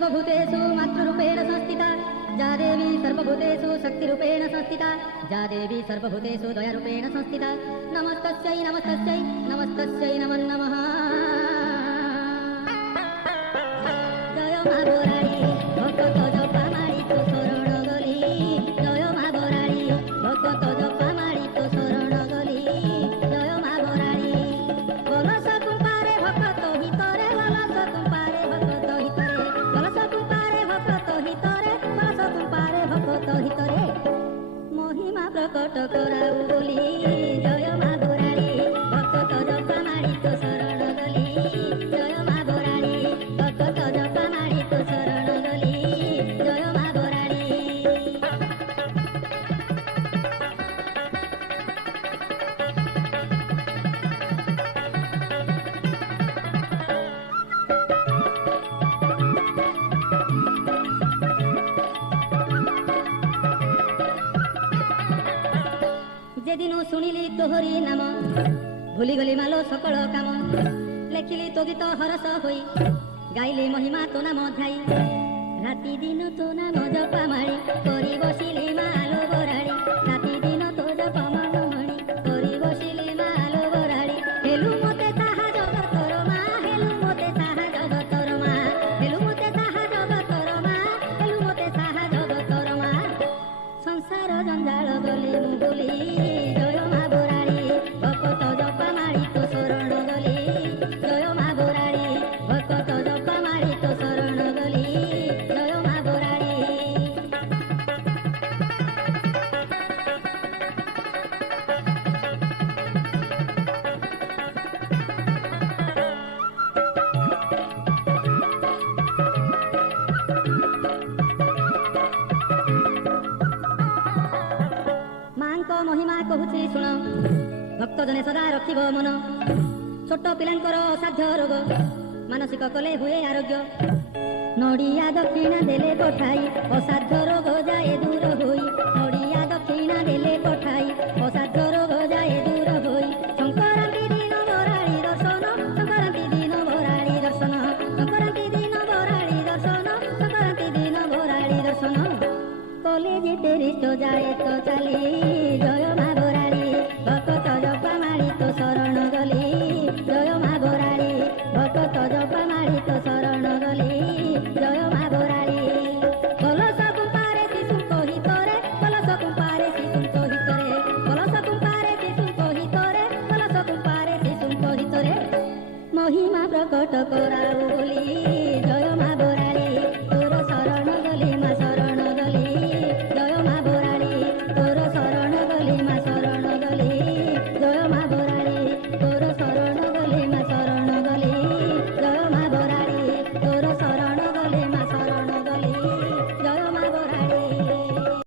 सर्वभूतेषु मातृरूपेण संस्थिता जा देवी सर्वभूतेषु शक्तिरूपेण संस्थिता जा देवी सर्वभूतेषु दयारूपेण संस्थिता नमस्तस्यै नमस्तस्यै नमस्तस्यै नमो नमः। जय मा बोराड़ी भक्त जपा मारी तो शरण गली जय मा बोराड़ी भक्त जपा मारी तो शरण गली जय मा बोराड़ी कलश कुंपारे भक्त हितरे कलश कुंपारे भक्त हितरे कलश कुंपारे भक्त हितरे कलश कुंपारे भक्त हितरे महिमा प्रकट कराऊ बोली जय मा बोराड़ी भक्त जपा मारी तो शरण गली जय मा बोराड़ी भक्त जपा मारी तो शरण गली जय मा बोराड़ी। যেদিন শুনিলি তোহরি নাম ভুলিগলি মালো সকল কাম লেখিলি তো গীত হরস হই গাইলি মহিমা তো নাম ধাই রাতি দিন তো নাম জপা মারি করি বসিলি মালো বরাড়ি রাতি দিন তো জপা মনমণি করি বসিলি মালো বরাড়ি হেলু মতে তাহা জগতর মা হেলু মতে তাহা জগতর মা হেলু মতে তাহা জগতর মা হেলু মতে তাহা জগতর মা সংসার জঞ্জাল গলি মু বলি জয় মা बोराड़ी भक्त जपा मारी तो शरण गली जय मा बोराड़ी भक्त जपा मारी तो शरण गली जय मा बोराड़ी। मांको महिमा कहूची शुण भक्त जने सदा रखिब मन छोट पिलांकर असाध्य रोग मानसिक कले हुए आरोग्य नड़िया दक्षिणा देले पठाई असाध्य रोग जाए दूर होई नड़िया दक्षिणा देले पठाई असाध्य रोग जाए दूर होई संक्रांति दिन बोराड़ी दर्शन संक्रांति दिन बोराड़ी दर्शन संक्रांति दिन बोराड़ी दर्शन संक्रांति दिन बोराड़ी दर्शन कॉलेज तेरिष्ट जाए तो चली जय मा बोराड़ी भक्त जपा मारी तो शरण गली जय मा बोराड़ी भक्त जपा मारी तो शरण गली जय मा बोराड़ी कलश कुंपारे शिशुको हितरे कलश कुंपारे शिशुको हितरे कलश कुंपारे शिशुको हितरे कलश कुंपारे शिशुको हितरे महिमा प्रकट कराऊ बोली